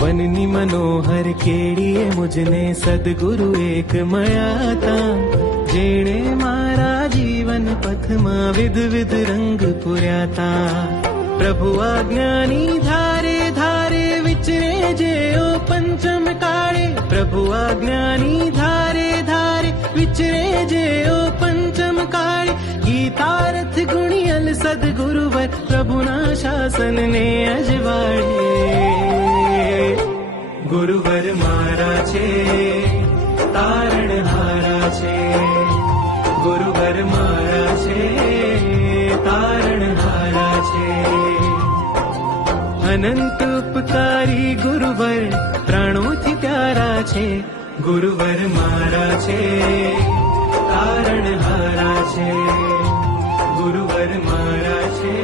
વનની મનોહર કેડીએ મુજને સદગુરુ એક મળ્યા તા, જેણે મારા જીવન પથમાં વિધ રંગ પૂર્યા તા. પ્રભુ આજ્ઞાની ધારે ધારે વિચરે જે ઓ પંચમ કાળે, પ્રભુ આજ્ઞાની ધારે ધારે વિચરે જે ઓ પંચમ કાળે. ગીતારથ ગુણિયલ સદગુરુવર પ્રભુના શાસનને અજવાળે. ગુરુવર મારા છે તારણહારા છે, ગુરુવર મારા છે તારણહારા છે. અનંત ઉપકારી ગુરુવર પ્રાણોથી પ્યારા છે, ગુરુવર મારા છે તારણહારા છે, ગુરુવર મારા છે.